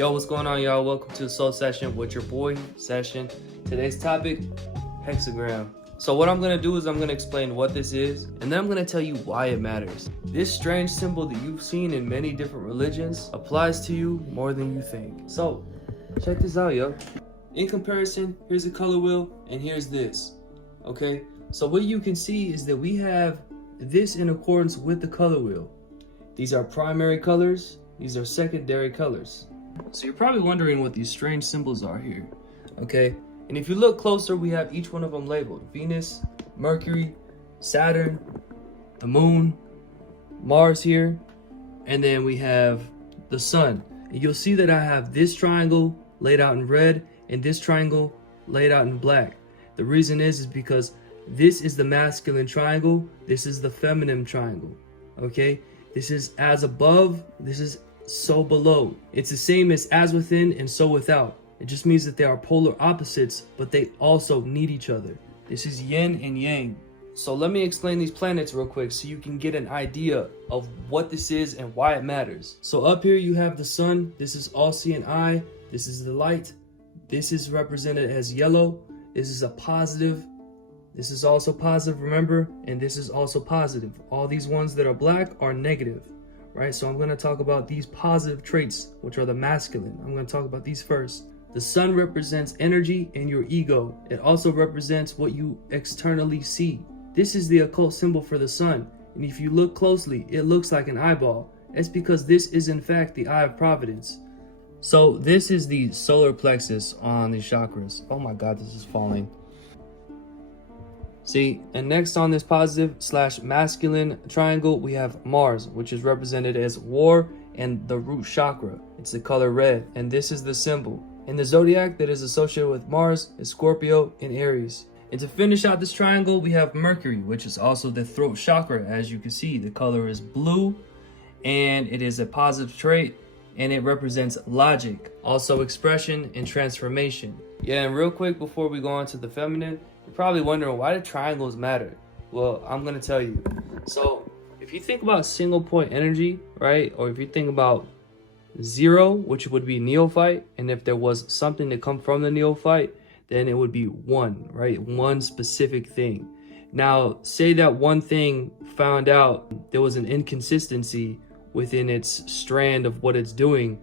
Yo, what's going on, y'all? Welcome to the Soul Session with your boy, Session. Today's topic, hexagram. So what I'm going to do is I'm going to explain what this is, and then I'm going to tell you why it matters. This strange symbol that you've seen in many different religions applies to you more than you think. So, check this out, yo. In comparison, here's a color wheel, and here's this. Okay? So what you can see is that we have this in accordance with the color wheel. These are primary colors. These are secondary colors. So you're probably wondering what these strange symbols are here, okay? And if you look closer, we have each one of them labeled. Venus, Mercury, Saturn, the Moon, Mars here, and then we have the Sun. And you'll see that I have this triangle laid out in red and this triangle laid out in black. The reason is because this is the masculine triangle, this is the feminine triangle, okay? This is as above, this is so below. It's the same as within and so without. It just means that they are polar opposites, but they also need each other. This is yin and yang. So let me explain these planets real quick so you can get an idea of what this is and why it matters. So up here you have the sun. This is all-seeing eye. This is the light. This is represented as yellow. This is a positive. This is also positive, remember? And this is also positive. All these ones that are black are negative. Right, so I'm going to talk about these positive traits, which are the masculine. I'm going to talk about these first. The sun represents energy and your ego. It also represents what you externally see. This is the occult symbol for the sun. And if you look closely, it looks like an eyeball. It's because this is in fact the eye of providence. So this is the solar plexus on the chakras. Oh my God, this is falling. See, and next on this positive / masculine triangle, we have Mars, which is represented as war and the root chakra. It's the color red, and this is the symbol. And the zodiac that is associated with Mars is Scorpio and Aries. And to finish out this triangle, we have Mercury, which is also the throat chakra. As you can see, the color is blue, and it is a positive trait, and it represents logic, also expression and transformation. Yeah, and real quick before we go on to the feminine, you're probably wondering, why do triangles matter? Well, I'm going to tell you. So if you think about single point energy, right? Or if you think about zero, which would be neophyte, and if there was something to come from the neophyte, then it would be one, right? One specific thing. Now, say that one thing found out there was an inconsistency within its strand of what it's doing,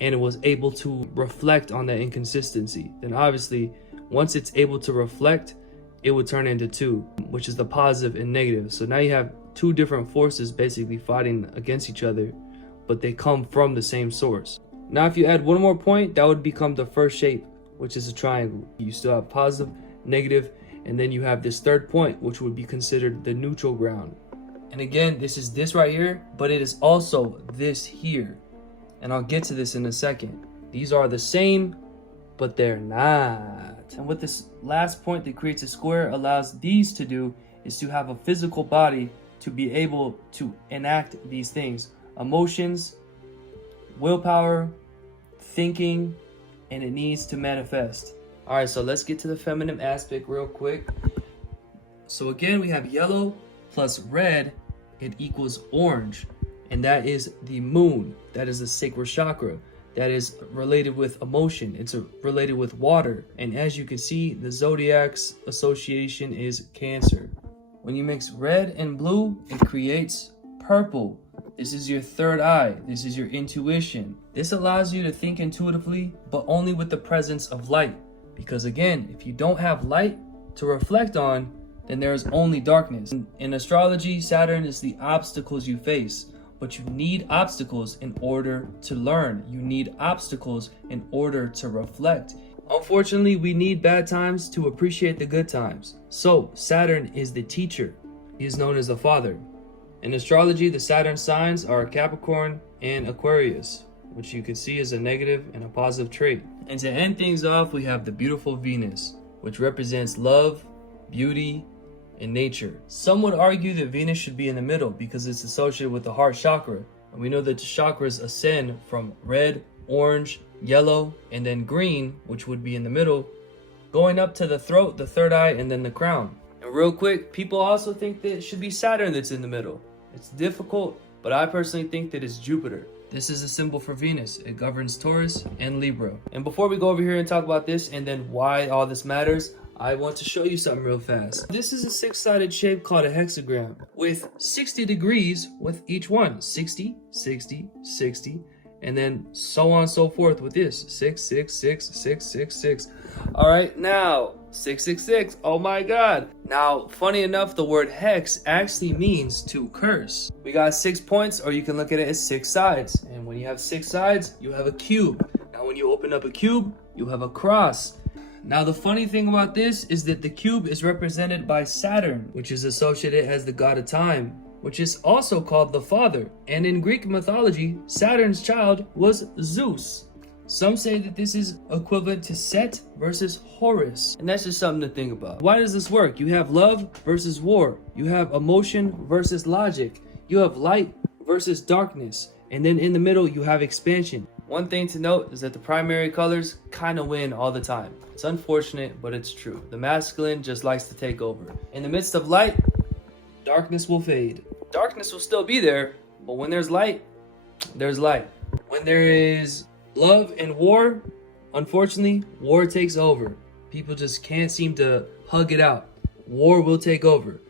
and it was able to reflect on that inconsistency. Then obviously, once it's able to reflect, it would turn into two, which is the positive and negative. So now you have two different forces basically fighting against each other, but they come from the same source. Now, if you add one more point, that would become the first shape, which is a triangle. You still have positive, negative, and then you have this third point, which would be considered the neutral ground. And again, this is this right here, but it is also this here. And I'll get to this in a second. These are the same, but they're not. And what this last point that creates a square allows these to do is to have a physical body to be able to enact these things. Emotions, willpower, thinking, and it needs to manifest. All right, so let's get to the feminine aspect real quick. So again, we have yellow plus red, it equals orange. And that is the moon. That is the sacral chakra. That is related with emotion. It's related with water. And as you can see, the zodiac's association is Cancer. When you mix red and blue, it creates purple. This is your third eye. This is your intuition. This allows you to think intuitively, but only with the presence of light. Because again, if you don't have light to reflect on, then there is only darkness. In astrology, Saturn is the obstacles you face. But you need obstacles in order to learn. You need obstacles in order to reflect. Unfortunately, we need bad times to appreciate the good times. So Saturn is the teacher. He is known as the father. In astrology, the Saturn signs are Capricorn and Aquarius, which you can see is a negative and a positive trait. And to end things off, we have the beautiful Venus, which represents love, beauty, in nature. Some would argue that Venus should be in the middle because it's associated with the heart chakra. And we know that the chakras ascend from red, orange, yellow, and then green, which would be in the middle, going up to the throat, the third eye, and then the crown. And real quick, people also think that it should be Saturn that's in the middle. It's difficult but I personally think that it's Jupiter. This is a symbol for Venus. It governs Taurus and Libra. And before we go over here and talk about this and then why all this matters, I want to show you something real fast. This is a six-sided shape called a hexagram with 60 degrees with each one. 60, 60, 60, and then so on and so forth with this. 6, 6, 6, 6, 6, 6. All right, now 666. Oh my God. Now, funny enough, the word hex actually means to curse. We got 6 points, or you can look at it as 6 sides. And when you have 6 sides, you have a cube. Now, when you open up a cube, you have a cross. Now, the funny thing about this is that the cube is represented by Saturn, which is associated as the god of time, which is also called the father. And in Greek mythology, Saturn's child was Zeus. Some say that this is equivalent to Set versus Horus. And that's just something to think about. Why does this work? You have love versus war. You have emotion versus logic. You have light versus darkness. And then in the middle, you have expansion. One thing to note is that the primary colors kind of win all the time. It's unfortunate, but it's true. The masculine just likes to take over. In the midst of light, darkness will fade. Darkness will still be there, but when there's light, there's light. When there is love and war, unfortunately, war takes over. People just can't seem to hug it out. War will take over.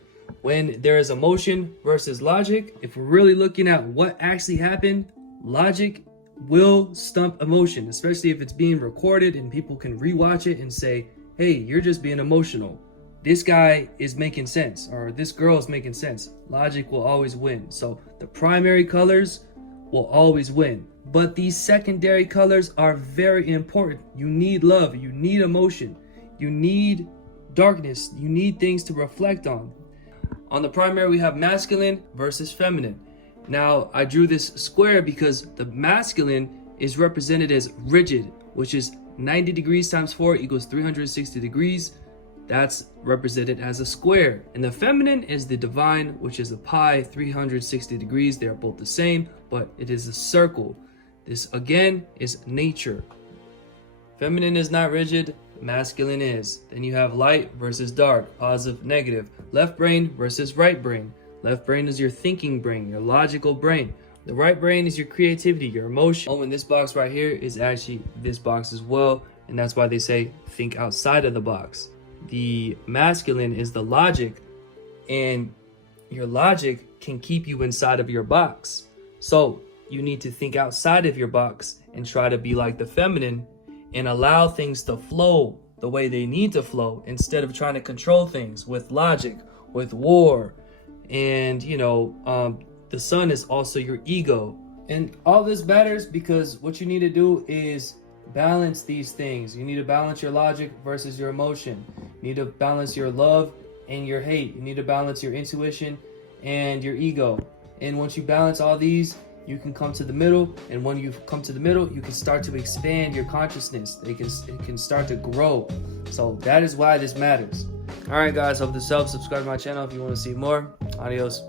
When there is emotion versus logic, if we're really looking at what actually happened, logic will stump emotion, especially if it's being recorded and people can rewatch it and say, hey, you're just being emotional. This guy is making sense, or this girl is making sense. Logic will always win. So the primary colors will always win. But these secondary colors are very important. You need love, you need emotion, you need darkness, you need things to reflect on. On the primary, we have masculine versus feminine. Now, I drew this square because the masculine is represented as rigid, which is 90 degrees times 4 equals 360 degrees. That's represented as a square. And the feminine is the divine, which is a pi, 360 degrees. They are both the same, but it is a circle. This, again, is nature. Feminine is not rigid, masculine is. Then you have light versus dark, positive, negative. Left brain versus right brain. Left brain is your thinking brain, your logical brain. The right brain is your creativity, your emotion. Oh, and this box right here is actually this box as well. And that's why they say think outside of the box. The masculine is the logic, and your logic can keep you inside of your box. So you need to think outside of your box and try to be like the feminine and allow things to flow the way they need to flow instead of trying to control things with logic, with war. And the sun is also your ego. And all this matters because what you need to do is balance these things. You need to balance your logic versus your emotion. You need to balance your love and your hate. You need to balance your intuition and your ego. And once you balance all these, you can come to the middle. And when you come to the middle, you can start to expand your consciousness. It can start to grow. So that is why this matters. All right, guys, hope this helps. Subscribe to my channel if you want to see more. Adios.